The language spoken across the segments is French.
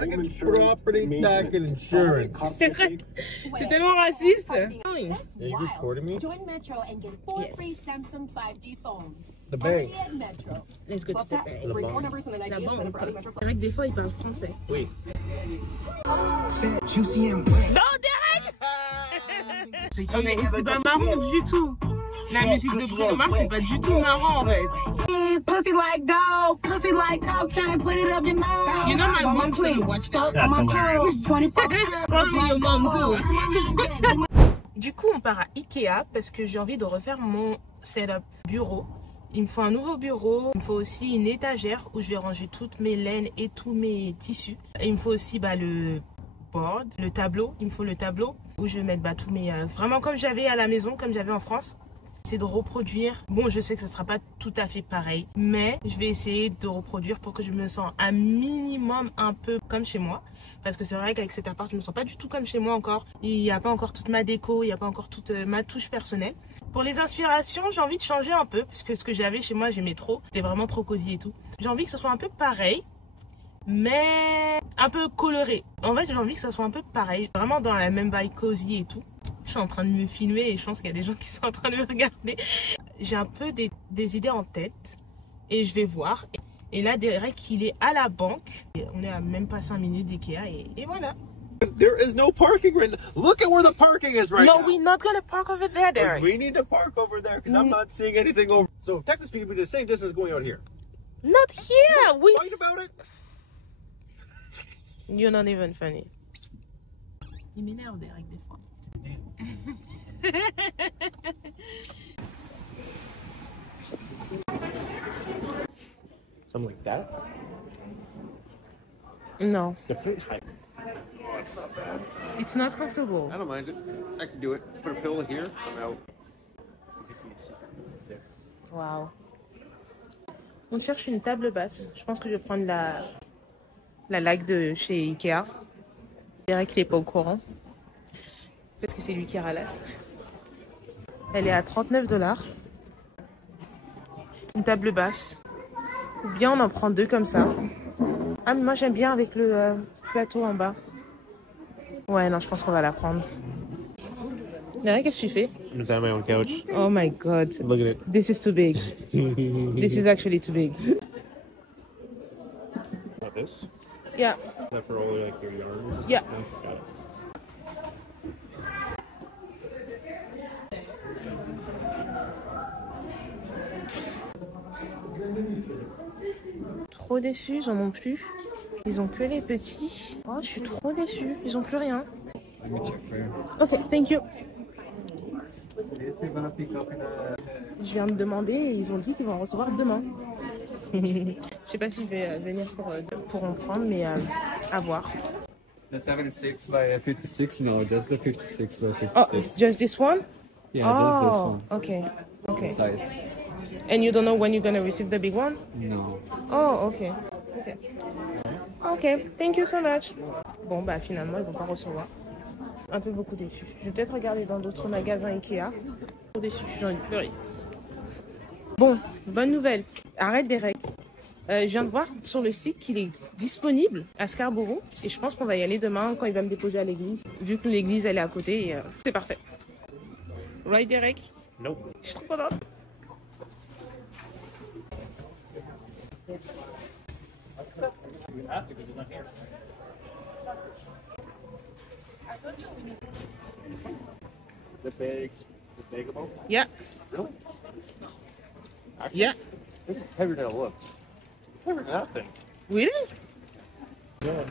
mortgage, property tax, and insurance. C'est tellement raciste. Are you recording me? Join Metro and get 4 Yes. free Samsung 5G phones. The bank. Only at Metro. Let's go to the bank. The bank. La banque. C'est vrai que des fois, ils parlent français. Oui. Non, Derek! Oh, mais c'est pas marrant du tout. La musique de Bruno Mars, c'est pas du tout marrant en fait. Pussy like dog, pussy like cocaine, put it up your nose. You know my mom's gonna watch that. That's hilarious. 24 Probably your mom too. Du coup, on part à Ikea parce que j'ai envie de refaire mon setup bureau. Il me faut un nouveau bureau, il me faut aussi une étagère où je vais ranger toutes mes laines et tous mes tissus. Et il me faut aussi le board, le tableau. Il me faut le tableau où je vais mettre tous mes... vraiment comme j'avais à la maison, comme j'avais en France. C'est de reproduire. Bon, je sais que ce ne sera pas tout à fait pareil, mais je vais essayer de reproduire pour que je me sente un minimum un peu comme chez moi. Parce que c'est vrai qu'avec cet appart, je me sens pas du tout comme chez moi encore. Il n'y a pas encore toute ma déco, il n'y a pas encore toute ma touche personnelle. Pour les inspirations, j'ai envie de changer un peu, puisque ce que j'avais chez moi, j'aimais trop. C'était vraiment trop cosy et tout. J'ai envie que ce soit un peu pareil, mais un peu coloré. En fait, j'ai envie que ça soit un peu pareil, vraiment dans la même vibe cosy et tout. Je suis en train de me filmer et je pense qu'il y a des gens qui sont en train de me regarder. J'ai un peu des idées en tête et je vais voir. Et là, Derek, il est à la banque. Et on est à même pas 5 minutes d'Ikea et voilà. There is no parking right now. Look at where the parking is right now. No, we're not gonna park over there, Derek. We need to park over there because I'm not seeing anything over. So technically speaking, it'd be the same distance going out here. Not here. We... Fight about it. You're not even funny. Il m'énerve, Derek, des fois. Something like that? No. The foot height. Oh, it's not bad. It's not comfortable. I don't mind it. I can do it. Put a pillow here. I'm out. Wow. On cherche une table basse. Je pense que je vais prendre la laque de chez Ikea. Derek, il n'est pas au courant. Parce que c'est lui qui ralasse. Elle est à 39 $. Une table basse. Ou bien on en prend deux comme ça. Ah, mais moi j'aime bien avec le plateau en bas. Ouais, non, je pense qu'on va la prendre. Derek, qu'est-ce que tu fais? I'm just on my own couch. Oh my god. Look at it. This is too big. This is actually too big. Not this? Yeah. Is that for all like your yards? Yeah. Got it. Trop déçus, ils en ont plus. Ils ont que les petits. Oh, je suis trop déçue. Ils ont plus rien. Ok, thank you. Je viens de demander et ils ont dit qu'ils vont en recevoir demain. Je sais pas si je vais venir pour en prendre, mais à voir. The 76 by 56? No, just the 56 by 56. Oh, just this one? Yeah, just this one. Okay. Okay. Size. And you don't know when you're gonna receive the big one? No. Oh, okay. Okay. Okay, thank you so much. Bon, bah finalement, ils vont pas recevoir. Un peu beaucoup déçu. Je vais peut-être regarder dans d'autres magasins Ikea. Trop déçu, j'ai envie de pleurer. Bon, bonne nouvelle. Arrête Derek. Je viens de voir sur le site qu'il est disponible à Scarborough. Et je pense qu'on va y aller demain quand il va me déposer à l'église. Vu que l'église, elle est à côté. C'est parfait. Right, Derek? Nope. Je suis trop contente. The big one? Yeah. Really? Actually, Yeah. This is heavier than it looks. It's heavier than that thing. Really? Yeah.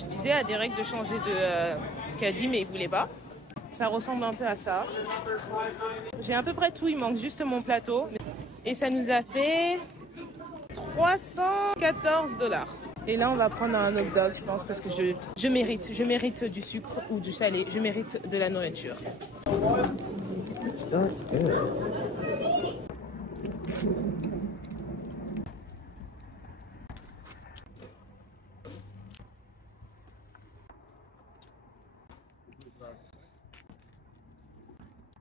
Je disais à Derek de changer de caddie, mais il voulait pas. Ça ressemble un peu à ça. J'ai à peu près tout, il manque juste mon plateau. Et ça nous a fait 314 $. Et là, on va prendre un hot dog, je pense, parce que je mérite du sucre ou du salé. Je mérite de la nourriture. That's good.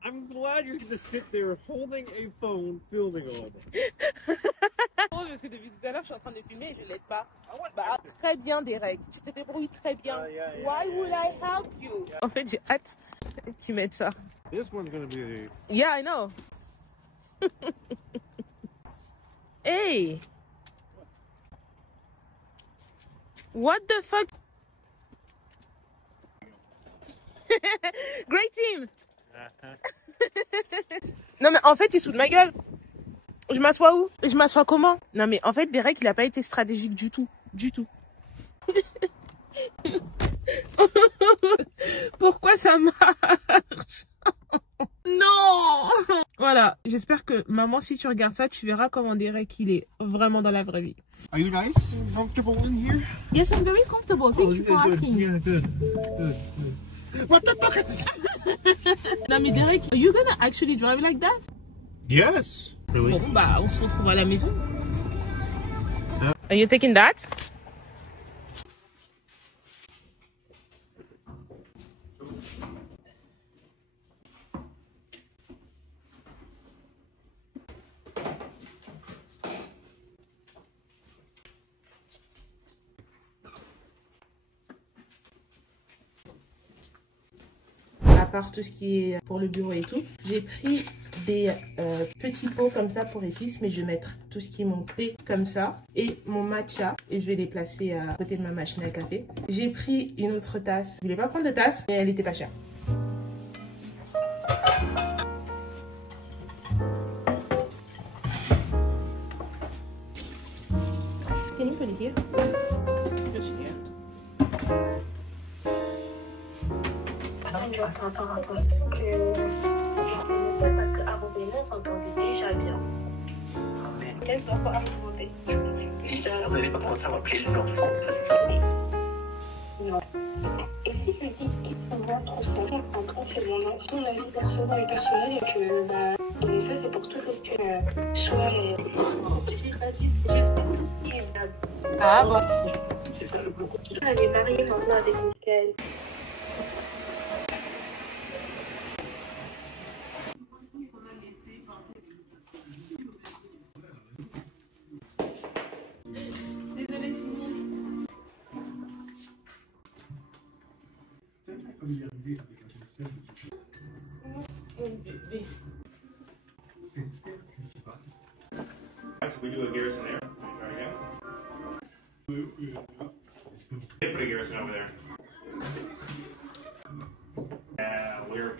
I'm I'm glad you're going to sit there holding a phone, filming all this. Parce que depuis tout à l'heure, je suis en train de filmer et je l'aide pas. Bah, très bien, Derek. Tu te débrouilles très bien. Why would I help you? En fait, j'ai hâte qu'ils mettent ça. This one's going to be... Yeah, I know. Hey! What the fuck? Great team! Non mais en fait, il se fout de ma gueule. Je m'assois où? Je m'assois comment? Non mais en fait, Derek, il a pas été stratégique du tout. Du tout. Pourquoi ça marche? Non! Voilà, j'espère que maman, si tu regardes ça, tu verras comment Derek il est vraiment dans la vraie vie. Are you nice and comfortable in here? Yes, I'm very comfortable. Thank you for asking. Yeah, good. Good. What the fuck is that? Non mais Derek, are you gonna actually drive like that? Yes. Really? Bon bah, on se retrouve à la maison. Are you taking that? À part tout ce qui est pour le bureau et tout, j'ai pris des petits pots comme ça pour épices, mais je vais mettre tout ce qui est mon thé comme ça et mon matcha et je vais les placer à côté de ma machine à café. J'ai pris une autre tasse. Je voulais pas prendre de tasse, mais elle était pas chère. Can you put it here? Just here. Je vais t'en rendre compte que parce qu'avant de on s'entendait déjà bien. Qu'est-ce qu'on va argumenter? Vous n'allez pas commencer à m'appeler l'enfant, c'est ça? Non. Et si je dis qu'ils sont bien trop simples, après c'est mon action, ma vie personnelle et que bah, et ça c'est pour toutes les situations. Soit j'ai pas dit, je sais pas. Ah bon. C'est ça le plus compliqué. Elle est mariée maintenant avec Michael. Familiarisé avec la gestion de ce c'est tel cultivar. So we do a Garrison there. Can we try again? Yeah, put a Garrison over there. Yeah, we're.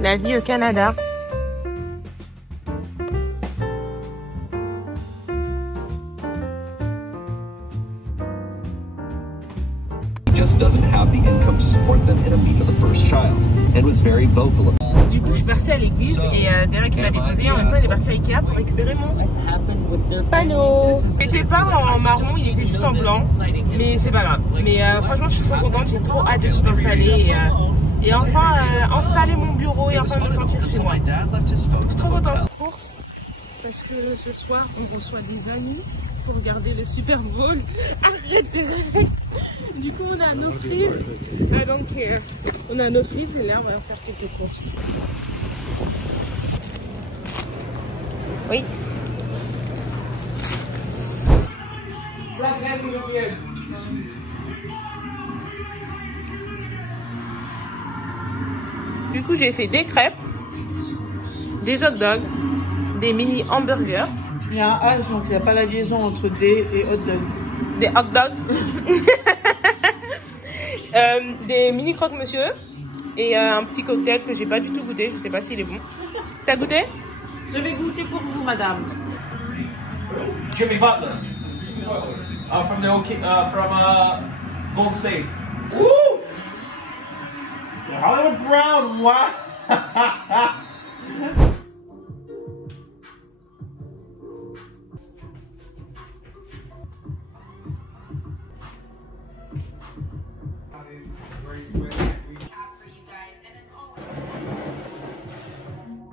La vie au Canada. Just doesn't have the income to support them in a meet of the first child and was very vocal. Du coup, je suis partie à l'église et Derek m'a déposé. En même temps, il est parti à Ikea pour récupérer mon panneau. Il n'était pas en marron, il était juste en blanc. Mais c'est pas grave. Mais franchement, je suis trop contente. J'ai trop hâte de tout installer. Et enfin, installer mon bureau et enfin me sentir chez moi. Je suis trop contente. Course, parce que ce soir, on reçoit des amis pour regarder le Super Bowl. Arrête Derek. Du coup, on a nos frites. I don't care. On a nos frites et là, on va faire quelques courses. Oui. Du coup, j'ai fait des crêpes, des hot dogs, des mini hamburgers. Il y a un H, donc il n'y a pas la liaison entre D et hot dog. Des hot dogs. Des mini croque-monsieur et un petit cocktail que j'ai pas du tout goûté. Je sais pas s'il est bon. T'as goûté? Je vais goûter pour vous, madame. Jimmy Butler. From Gold State. Woo! Hollywood Brown, what?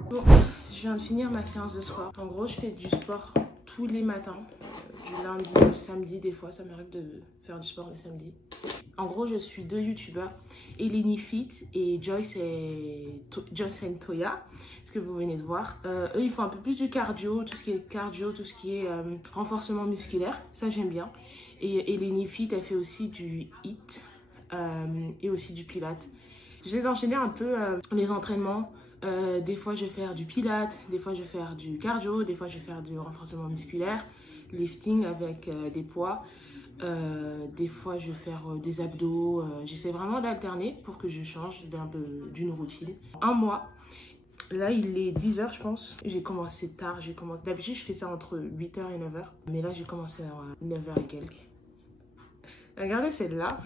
Bon, je viens de finir ma séance de sport. En gros, je fais du sport tous les matins. Du lundi au samedi, des fois, ça m'arrive de faire du sport le samedi. En gros, je suis 2 youtubeurs, Eleni Fit et Joyce and Toya, ce que vous venez de voir. Eux, ils font un peu plus du cardio, tout ce qui est cardio, tout ce qui est renforcement musculaire. Ça, j'aime bien. Et Eleni Fit, elle fait aussi du HIIT et aussi du Pilates. J'essaie d'enchaîner un peu les entraînements. Des fois, je vais faire du Pilates, des fois, je vais faire du cardio, des fois, je vais faire du renforcement musculaire, lifting avec des poids. Des fois je vais faire des abdos, j'essaie vraiment d'alterner pour que je change d'une routine. Un mois, là il est 10h je pense, j'ai commencé tard, d'habitude je fais ça entre 8h et 9h, mais là j'ai commencé à 9h et quelques. Regardez celle-là.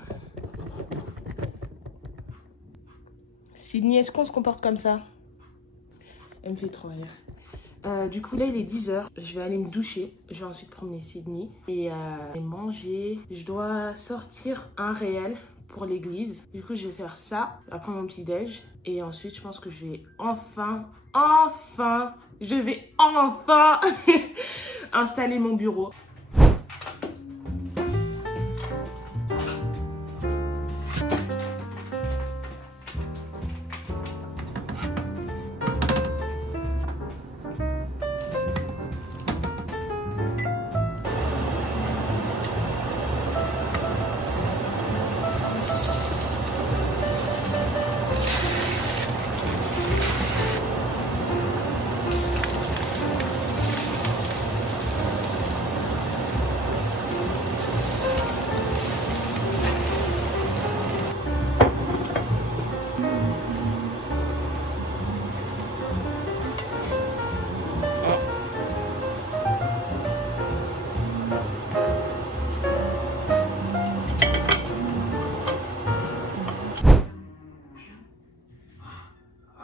Sydney, est-ce qu'on se comporte comme ça? Elle me fait trop rire. Du coup là il est 10h, je vais aller me doucher, je vais ensuite promener Sydney et manger. Je dois sortir un réel pour l'église, du coup je vais faire ça après mon petit déj et ensuite je pense que je vais enfin installer mon bureau.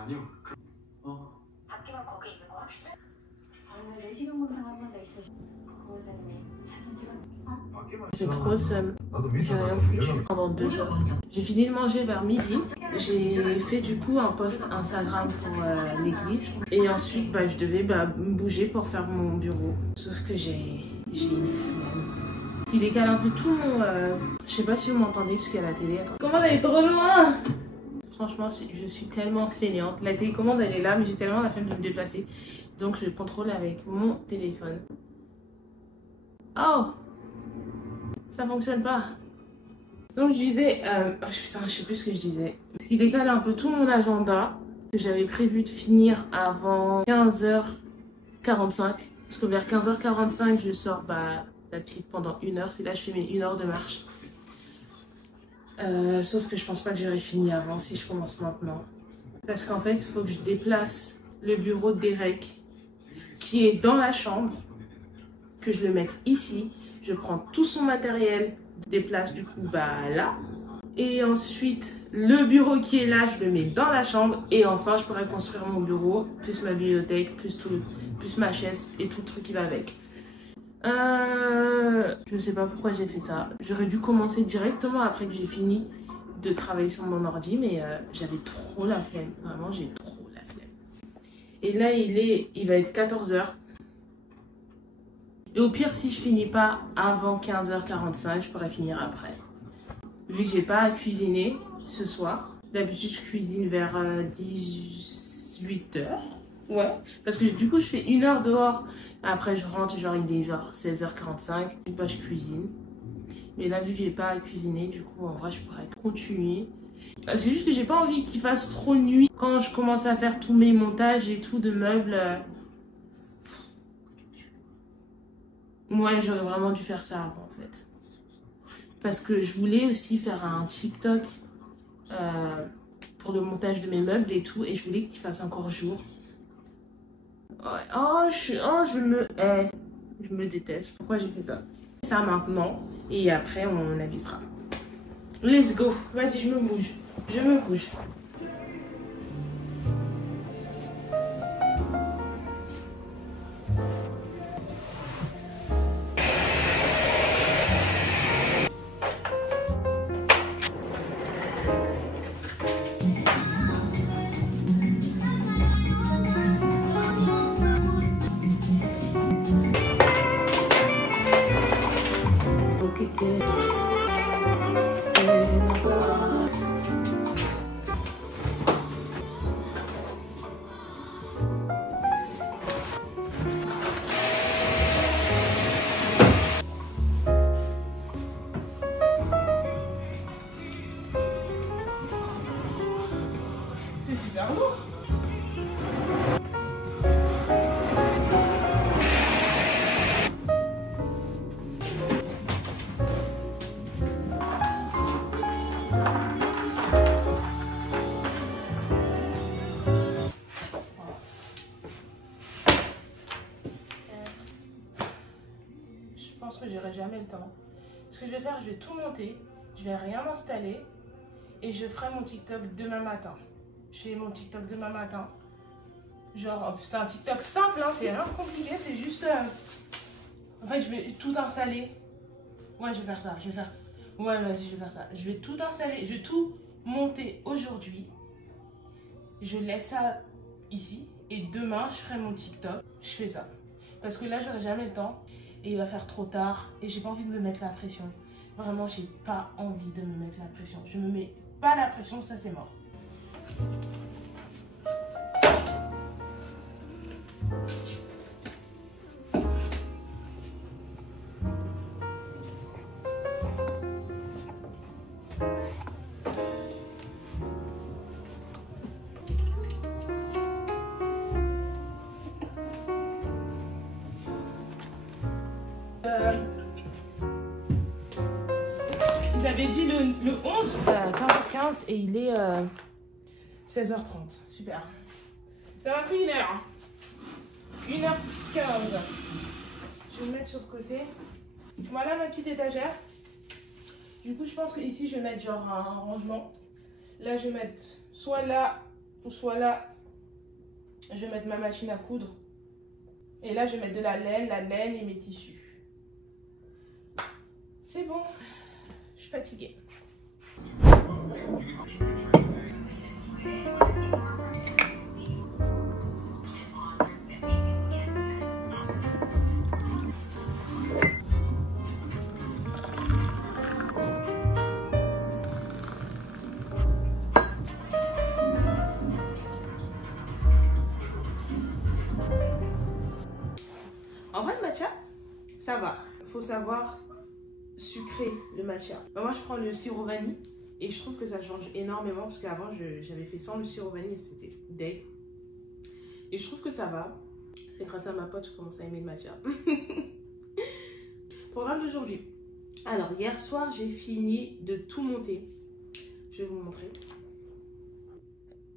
아니요. 밖에만 거기 있는 거 확실해? 아니 내시경 검사 한 번 더 있으셔. 그거 전에 사진 찍었. J'ai trop le seum, j'ai rien foutu pendant 2 heures. J'ai fini de manger vers midi. J'ai fait du coup un post Instagram pour l'église. Et ensuite je devais me bouger pour faire mon bureau. Sauf que j'ai une flemme. Il décale un peu tout mon... Je sais pas si vous m'entendez parce qu'il y a la télé. Attends. Comment elle est trop loin? Franchement, je suis tellement fainéante. La télécommande, elle est là, mais j'ai tellement la flemme de me déplacer. Donc, je contrôle avec mon téléphone. Oh! Ça fonctionne pas. Donc, je disais... Oh, putain, je sais plus ce que je disais. Ce qui décale un peu tout mon agenda, que j'avais prévu de finir avant 15h45. Parce que vers 15h45, je sors la petite pendant 1 heure. C'est là que je fais mes 1 heure de marche. Sauf que je pense pas que j'aurai fini avant si je commence maintenant. Parce qu'en fait, il faut que je déplace le bureau de Derek qui est dans la chambre, que je le mette ici. Je prends tout son matériel, déplace du coup là. Et ensuite, le bureau qui est là, je le mets dans la chambre. Et enfin, je pourrais construire mon bureau, plus ma bibliothèque, plus ma chaise et tout le truc qui va avec. Je sais pas pourquoi j'ai fait ça. J'aurais dû commencer directement après que j'ai fini de travailler sur mon ordi, mais j'avais trop la flemme. Vraiment, j'ai trop la flemme. Et là, il va être 14h. Et au pire, si je finis pas avant 15h45, je pourrais finir après. Vu que j'ai pas à cuisiner ce soir. D'habitude, je cuisine vers 18h. Ouais, parce que du coup je fais 1 heure dehors, après je rentre, genre il est genre 16h45, je cuisine. Mais là vu que j'ai pas à cuisiner, du coup en vrai je pourrais continuer. C'est juste que j'ai pas envie qu'il fasse trop nuit quand je commence à faire tous mes montages et tout de meubles. Ouais, j'aurais vraiment dû faire ça avant en fait. Parce que je voulais aussi faire un TikTok pour le montage de mes meubles et tout, et je voulais qu'il fasse encore jour. Ouais. Je me déteste. Pourquoi j'ai fait ça? Ça maintenant et après on avisera. Let's go. Vas-y, je me bouge. pense que j'aurai jamais le temps. Ce que je vais faire, je vais tout monter, je vais rien installer et je ferai mon TikTok demain matin. Je fais mon TikTok demain matin. Genre, c'est un TikTok simple, hein, c'est rien de compliqué, c'est juste... En fait, je vais tout installer. Ouais, je vais faire ça, Ouais, vas-y, je vais faire ça. Je vais tout installer, je vais tout monter aujourd'hui. Je laisse ça ici et demain, je ferai mon TikTok. Je fais ça. Parce que là, j'aurai jamais le temps et il va faire trop tard et j'ai pas envie de me mettre la pression. Vraiment, j'ai pas envie de me mettre la pression. Je me mets pas la pression, ça c'est mort. Ils avaient dit le 11 à 15h15 et il est 16h30. Super. Ça m'a pris 1 heure. 1h15. Je vais me mettre sur le côté. Voilà ma petite étagère. Du coup, je pense que ici je vais mettre genre un rangement. Là, je vais mettre soit là ou soit là. Je vais mettre ma machine à coudre. Et là, je vais mettre de la laine et mes tissus. C'est bon. Je suis fatiguée. En vrai, le matcha, ça va. Faut savoir sucrer le matcha. Moi, je prends le sirop vanille et je trouve que ça change énormément parce qu'avant, j'avais fait sans le sirop vanille et c'était deg. Et je trouve que ça va. C'est grâce à ma pote que je commence à aimer le matcha. Programme d'aujourd'hui. Alors, hier soir, j'ai fini de tout monter. Je vais vous montrer.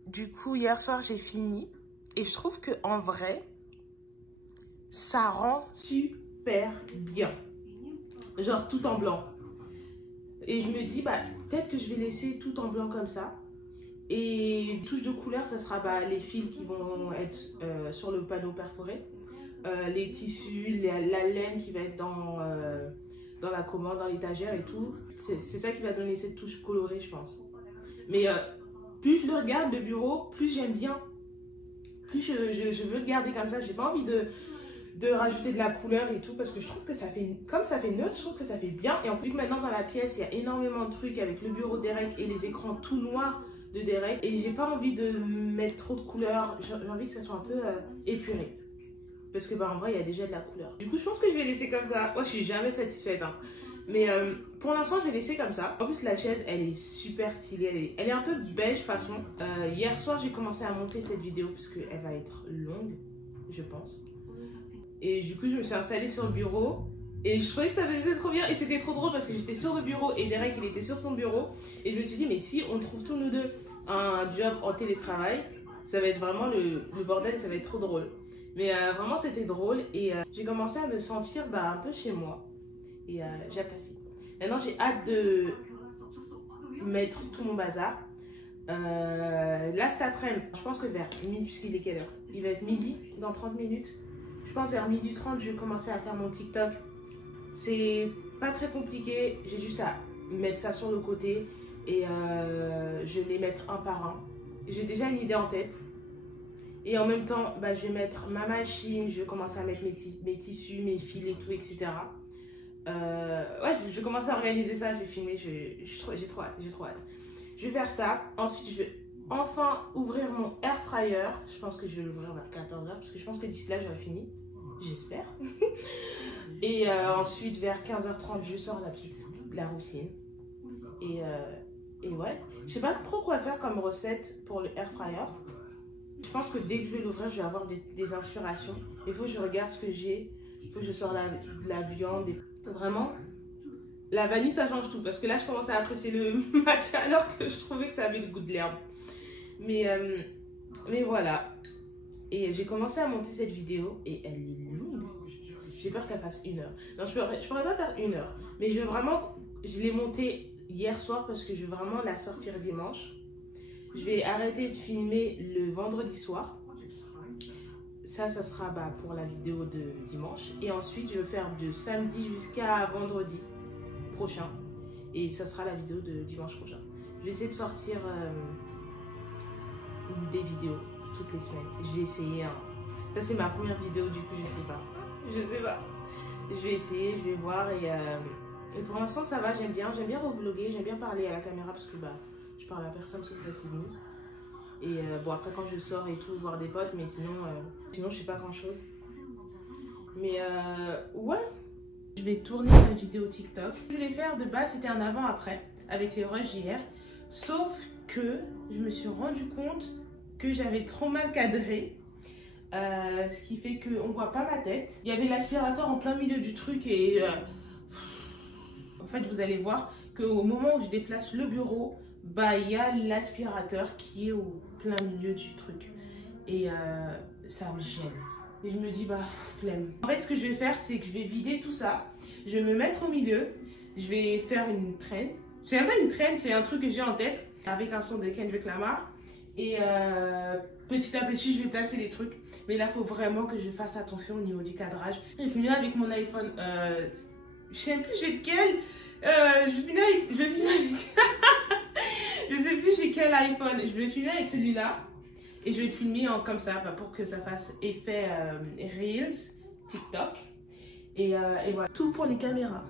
Du coup, hier soir, j'ai fini. Et je trouve que en vrai, ça rend super bien. Genre tout en blanc. Et je me dis, bah, peut-être que je vais laisser tout en blanc comme ça. Et touche de couleur, ça sera les fils qui vont être sur le panneau perforé. Les tissus, la laine qui va être dans la commande, dans l'étagère et tout. C'est ça qui va donner cette touche colorée, je pense. Mais plus je le regarde, le bureau, plus j'aime bien. Plus je veux le garder comme ça. J'ai pas envie de rajouter de la couleur et tout parce que je trouve que ça fait, comme ça fait neutre, je trouve que ça fait bien. Et en plus maintenant dans la pièce, il y a énormément de trucs avec le bureau de Derek et les écrans tout noirs de Derek. Et j'ai pas envie de mettre trop de couleurs. J'ai envie que ça soit un peu épuré. Parce que en vrai, il y a déjà de la couleur. Du coup, je pense que je vais laisser comme ça. Moi, je suis jamais satisfaite. Hein. Mais pour l'instant, je vais laisser comme ça. En plus, la chaise, elle est super stylée. Elle est un peu beige façon. Hier soir, j'ai commencé à monter cette vidéo parce qu'elle va être longue, je pense. Et du coup, je me suis installée sur le bureau. Et je trouvais que ça faisait trop bien. Et c'était trop drôle parce que j'étais sur le bureau et Derek, il était sur son bureau. Et je me suis dit, mais si on trouve tous nous deux un job en télétravail, ça va être vraiment le bordel, ça va être trop drôle. Mais vraiment, c'était drôle. Et j'ai commencé à me sentir un peu chez moi. Et j'apprécie. Maintenant, j'ai hâte de mettre tout mon bazar. Là, cet après-midi, je pense que vers midi, puisqu'il est quelle heure? Il va être midi, dans 30 minutes. Je pense vers 12h30, je vais commencer à faire mon TikTok. C'est pas très compliqué. J'ai juste à mettre ça sur le côté. Et je vais les mettre un par un. J'ai déjà une idée en tête. Et en même temps, je vais mettre ma machine. Je vais commencer à mettre mes tissus, mes fils et tout, etc. Ouais, je vais commencer à organiser ça, je vais filmer, j'ai trop hâte, Je vais faire ça, ensuite je vais enfin ouvrir mon air fryer. Je pense que je vais l'ouvrir vers 14h, parce que je pense que d'ici là j'aurai fini, j'espère. Et ensuite vers 15h30, je sors la routine. Et ouais, je sais pas trop quoi faire comme recette pour le air fryer. Je pense que dès que je vais l'ouvrir, je vais avoir des inspirations. Il faut que je regarde ce que j'ai, il faut que je sors de la viande. Vraiment, la vanille ça change tout parce que là je commençais à apprécier le matcha alors que je trouvais que ça avait le goût de l'herbe. Mais voilà. Et j'ai commencé à monter cette vidéo et elle est longue. J'ai peur qu'elle fasse 1 heure. Non, je pourrais pas faire 1 heure. Mais je l'ai montée hier soir parce que je veux vraiment la sortir dimanche. Je vais arrêter de filmer le vendredi soir. Ça sera pour la vidéo de dimanche. Et ensuite, je vais faire de samedi jusqu'à vendredi prochain. Et ça sera la vidéo de dimanche prochain. Je vais essayer de sortir des vidéos toutes les semaines. Je vais essayer. Ça, c'est ma première vidéo, du coup, je sais pas. Je vais essayer, je vais voir. Et pour l'instant, ça va, j'aime bien revlogger, j'aime bien parler à la caméra parce que je parle à personne sauf la Sydney. Et bon, après, quand je sors et tout, voir des potes, mais sinon je sais pas grand chose. Mais ouais, je vais tourner une vidéo TikTok. Ce que je voulais faire de base, c'était un avant-après avec les rushs hier. Sauf que je me suis rendu compte que j'avais trop mal cadré. Ce qui fait qu'on voit pas ma tête. Il y avait l'aspirateur en plein milieu du truc et en fait vous allez voir qu'au moment où je déplace le bureau, il y a l'aspirateur qui est au plein milieu du truc et ça me gêne. Et je me dis flemme. En fait ce que je vais faire, c'est que je vais vider tout ça, je vais me mettre au milieu, je vais faire une traîne. C'est même pas une traîne, c'est un truc que j'ai en tête avec un son de Kendrick Lamar. Et petit à petit, je vais placer les trucs. Mais là, il faut vraiment que je fasse attention au niveau du cadrage. J'ai filmé avec mon iPhone. Je sais même plus j'ai lequel. Je sais plus j'ai quel iPhone. Je vais filmer avec celui-là. Et je vais le filmer comme ça pour que ça fasse effet Reels, TikTok. Et voilà. Tout pour les caméras.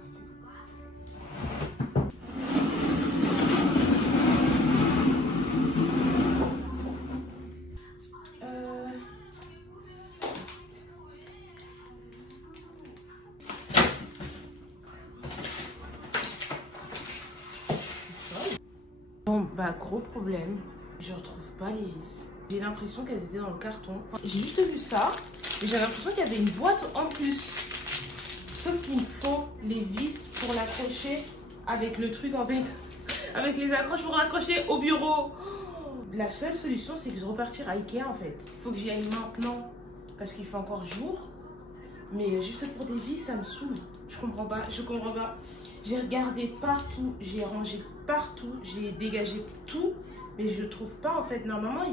Bon, gros problème, je retrouve pas les vis. J'ai l'impression qu'elles étaient dans le carton. Enfin, j'ai juste vu ça, mais j'ai l'impression qu'il y avait une boîte en plus. Sauf qu'il faut les vis pour l'accrocher avec le truc en fait, avec les accroches pour l'accrocher au bureau. La seule solution, c'est que je repartir à Ikea en fait. Il faut que j'y aille maintenant parce qu'il fait encore jour. Mais juste pour des vis, ça me saoule. Je comprends pas. J'ai regardé partout, j'ai rangé partout, j'ai dégagé tout, mais je le trouve pas en fait. Normalement,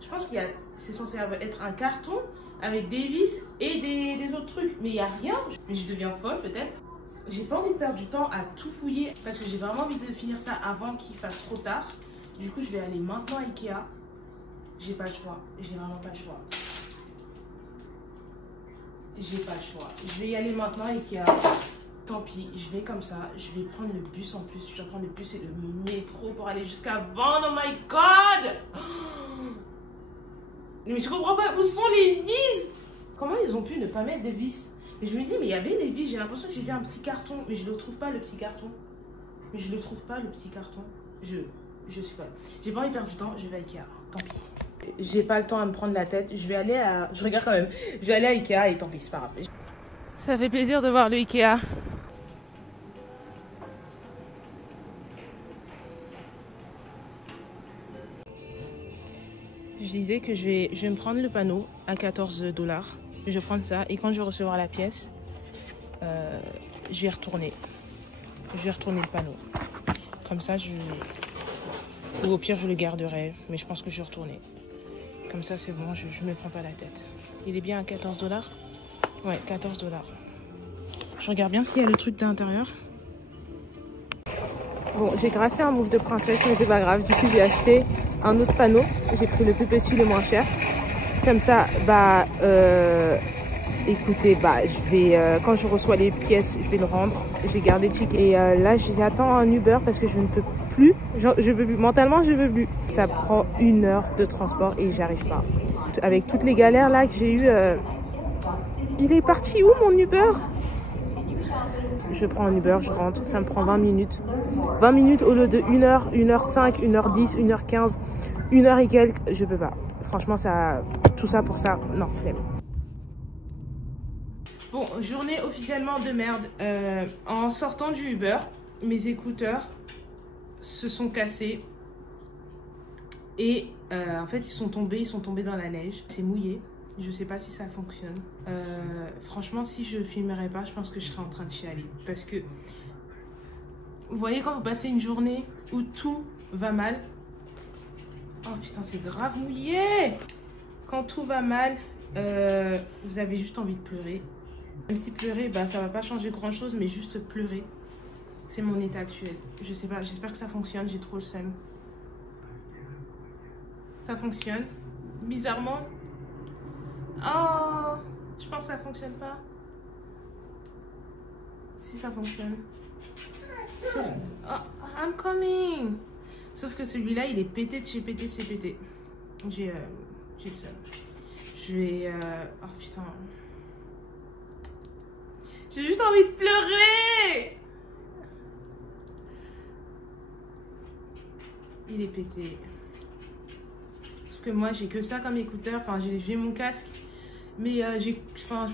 je pense qu'il y a, c'est censé être un carton avec des vis et des autres trucs, mais il y a rien. Mais je deviens folle peut-être. J'ai pas envie de perdre du temps à tout fouiller parce que j'ai vraiment envie de finir ça avant qu'il fasse trop tard. Du coup, je vais aller maintenant à Ikea. J'ai pas le choix, j'ai vraiment pas le choix. J'ai pas le choix. Je vais y aller maintenant à Ikea. Tant pis, je vais comme ça. Je vais prendre le bus en plus. Je vais prendre le bus et le métro pour aller jusqu'à Vannes. Oh my god! Mais je comprends pas où sont les vis. Comment ils ont pu ne pas mettre des vis? Mais je me dis, mais il y avait des vis. J'ai l'impression que j'ai vu un petit carton. Mais je le trouve pas, le petit carton. Je suis folle. J'ai pas envie de perdre du temps. Je vais à Ikea. Tant pis. J'ai pas le temps à me prendre la tête. Je vais aller à... Je regarde quand même. Je vais aller à Ikea et tant pis, c'est pas grave. Ça fait plaisir de voir le Ikea. Je disais que je vais me prendre le panneau à 14 $. Je vais prendre ça et quand je vais recevoir la pièce, je vais retourner. Je vais retourner le panneau. Comme ça, ou au pire, je le garderai. Mais je pense que je vais retourner. Comme ça, c'est bon, je ne me prends pas la tête. Il est bien à 14 $? Ouais, 14 $. Je regarde bien s'il y a le truc de l'intérieur. Bon, j'ai grave fait un move de princesse, mais c'est pas grave. Du coup, j'ai acheté un autre panneau. J'ai pris le plus petit, le moins cher. Comme ça, écoutez, je vais, quand je reçois les pièces, je vais le rendre. Je vais garder le ticket. Et là, j'attends un Uber parce que je ne peux plus. Je veux plus. Mentalement, je veux plus. Ça prend 1 heure de transport et j'arrive pas. Avec toutes les galères là que j'ai eues, il est parti où mon Uber? Je prends un Uber, je rentre, ça me prend 20 minutes. 20 minutes au lieu de 1 heure, 1 heure 5, 1 heure 10, 1 heure 15, 1 heure et quelques, je peux pas. Franchement, tout ça pour ça, non, flemme. Bon, journée officiellement de merde. En sortant du Uber, mes écouteurs se sont cassés. Et en fait, ils sont tombés dans la neige. C'est mouillé. Je sais pas si ça fonctionne. Franchement, si je filmerais pas, je pense que je serais en train de chialer. Parce que, vous voyez quand vous passez une journée où tout va mal. Oh putain, c'est grave mouillé. Quand tout va mal, vous avez juste envie de pleurer. Même si pleurer, bah, ça va pas changer grand chose, mais juste pleurer. C'est mon état actuel. Je sais pas, j'espère que ça fonctionne, j'ai trop le seum. Ça fonctionne. Bizarrement. Oh, je pense que ça fonctionne pas. Si ça fonctionne. Sauf... Oh, I'm coming. Sauf que celui-là, il est pété de chez pété de chez pété. J'ai le seum. Je vais... Oh putain. J'ai juste envie de pleurer. Il est pété. Sauf que moi, j'ai que ça comme écouteur. Enfin, j'ai mon casque. Mais je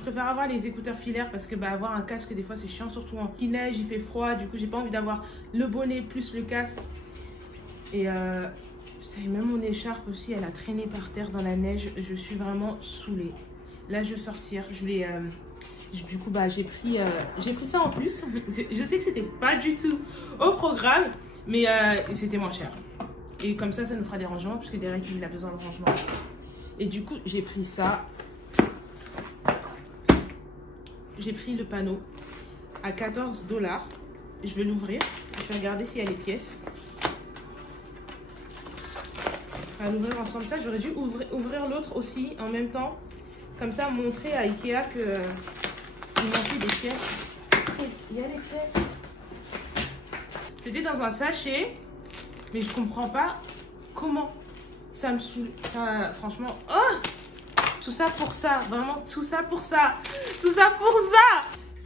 préfère avoir les écouteurs filaires parce que bah, avoir un casque, des fois, c'est chiant. Surtout en il neige, il fait froid. Du coup, j'ai pas envie d'avoir le bonnet plus le casque. Et vous savez, même mon écharpe aussi, elle a traîné par terre dans la neige. Je suis vraiment saoulée. Là, je vais sortir. Je voulais... du coup, bah, j'ai pris ça en plus. Je sais que c'était pas du tout au programme, mais c'était moins cher. Et comme ça nous fera des rangements, parce que Derek, il a besoin de rangement. Et du coup, j'ai pris ça. J'ai pris le panneau à 14 $. Je vais l'ouvrir. Je vais regarder s'il y a les pièces. On va l'ouvrir ensemble. Ça, j'aurais dû ouvrir l'autre aussi en même temps. Comme ça, montrer à Ikea que... il manquait des pièces. Il y a les pièces. C'était dans un sachet. Mais je comprends pas comment. Ça me saoule. Ça, franchement. Oh! Tout ça pour ça. Vraiment, tout ça pour ça. Tout ça pour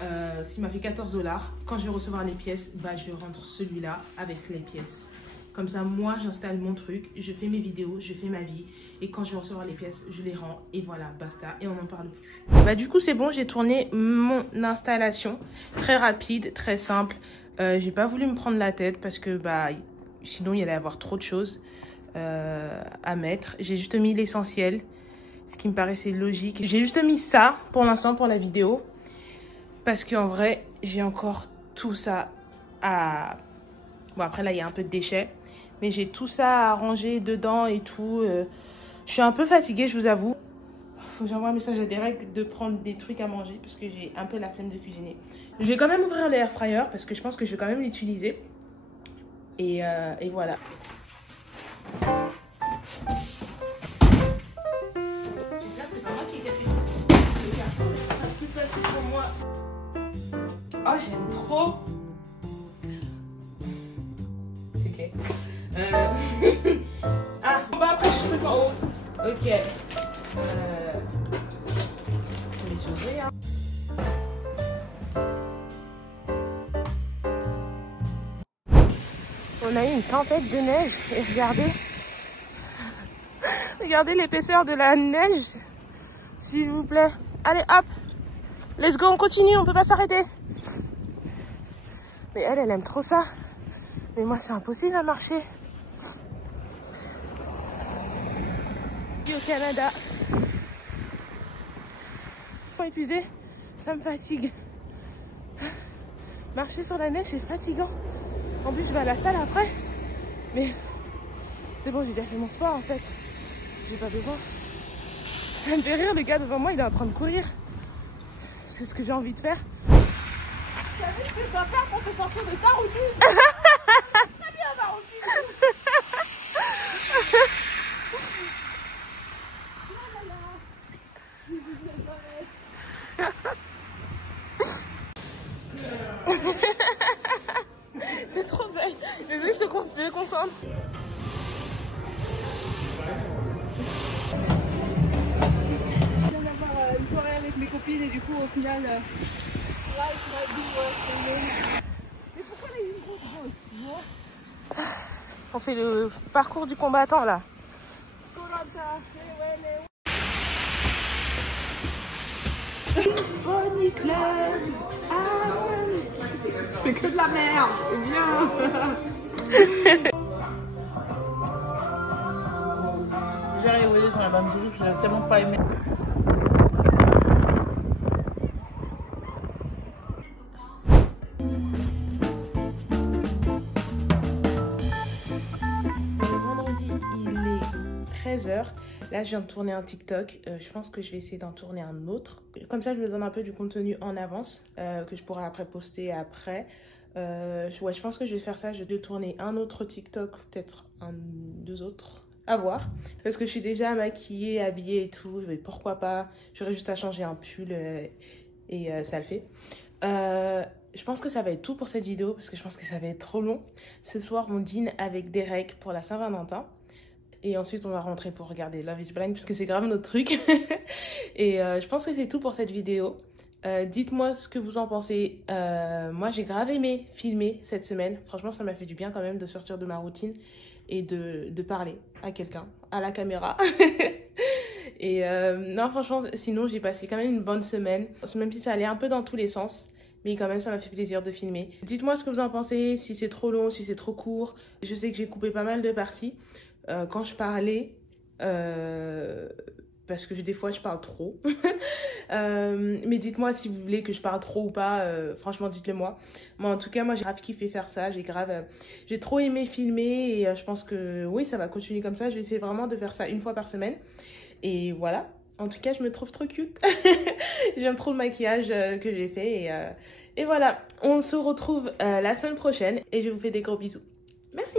ça! S'il m'a fait 14 $, quand je vais recevoir les pièces, bah, je rentre celui-là avec les pièces. Comme ça, moi, j'installe mon truc. Je fais mes vidéos. Je fais ma vie. Et quand je vais recevoir les pièces, je les rends. Et voilà, basta. Et on n'en parle plus. Bah, du coup, c'est bon. J'ai tourné mon installation. Très rapide, très simple. J'ai pas voulu me prendre la tête parce que bah, sinon, il y allait avoir trop de choses à mettre. J'ai juste mis l'essentiel, ce qui me paraissait logique. J'ai juste mis ça pour l'instant pour la vidéo. Parce qu'en vrai, j'ai encore tout ça à... Bon, après, là, il y a un peu de déchets. Mais j'ai tout ça à ranger dedans et tout. Je suis un peu fatiguée, je vous avoue. Faut que j'envoie un message à Derek de prendre des trucs à manger parce que j'ai un peu la flemme de cuisiner. Je vais quand même ouvrir le air fryer parce que je pense que je vais quand même l'utiliser. Et voilà. J'espère que c'est pas moi qui ai cassé le carton. Ce sera plus facile pour moi. Oh, j'aime trop. Ok. Ah, bon bah après je fais en haut. Ok. Je vais s'ouvrir. On a eu une tempête de neige et regardez. Regardez l'épaisseur de la neige. S'il vous plaît. Allez hop. Let's go, on continue, on peut pas s'arrêter. Mais elle aime trop ça. Mais moi, c'est impossible à marcher. Au Canada. Pas épuisé, ça me fatigue. Marcher sur la neige, c'est fatigant. En plus, je vais à la salle après. Mais c'est bon, j'ai déjà fait mon sport en fait. J'ai pas besoin. Ça me fait rire, le gars devant moi, il est en train de courir. C'est ce que j'ai envie de faire. Tu savais ce que je dois faire pour te sortir de ta routine? Très bien, ma routine. T'es trop belle. Désolée, je te concentre. Je viens d'avoir une soirée avec mes copines et du coup, au final, mais pourquoi il y a une grosse grosse? On fait le parcours du combattant là. C'est que de la merde, c'est bien. J'ai rigolé sur la bande rouge, j'ai tellement pas aimé. 16h. Là, je viens de tourner un TikTok. Je pense que je vais essayer d'en tourner un autre. Comme ça, je me donne un peu du contenu en avance que je pourrai après poster après. Ouais, je pense que je vais faire ça. Je vais tourner un autre TikTok, peut-être deux autres. À voir. Parce que je suis déjà maquillée, habillée et tout. Mais pourquoi pas? J'aurais juste à changer un pull et ça le fait. Je pense que ça va être tout pour cette vidéo parce que je pense que ça va être trop long. Ce soir, on dîne avec Derek pour la Saint-Valentin. Et ensuite, on va rentrer pour regarder Love is Blind parce que c'est grave notre truc. Et je pense que c'est tout pour cette vidéo. Dites-moi ce que vous en pensez. Moi, j'ai grave aimé filmer cette semaine. Franchement, ça m'a fait du bien quand même de sortir de ma routine et de parler à quelqu'un, à la caméra. Et non, franchement, sinon, j'ai passé quand même une bonne semaine. Même si ça allait un peu dans tous les sens. Mais quand même, ça m'a fait plaisir de filmer. Dites-moi ce que vous en pensez, si c'est trop long, si c'est trop court. Je sais que j'ai coupé pas mal de parties quand je parlais. Parce que des fois, je parle trop. Mais dites-moi si vous voulez que je parle trop ou pas. Franchement, dites-le moi. Moi, en tout cas, moi, j'ai grave kiffé faire ça. J'ai trop aimé filmer. Et je pense que oui, ça va continuer comme ça. Je vais essayer vraiment de faire ça une fois par semaine. Et voilà. En tout cas, je me trouve trop cute. J'aime trop le maquillage que j'ai fait. Et voilà, on se retrouve la semaine prochaine. Et je vous fais des gros bisous. Merci.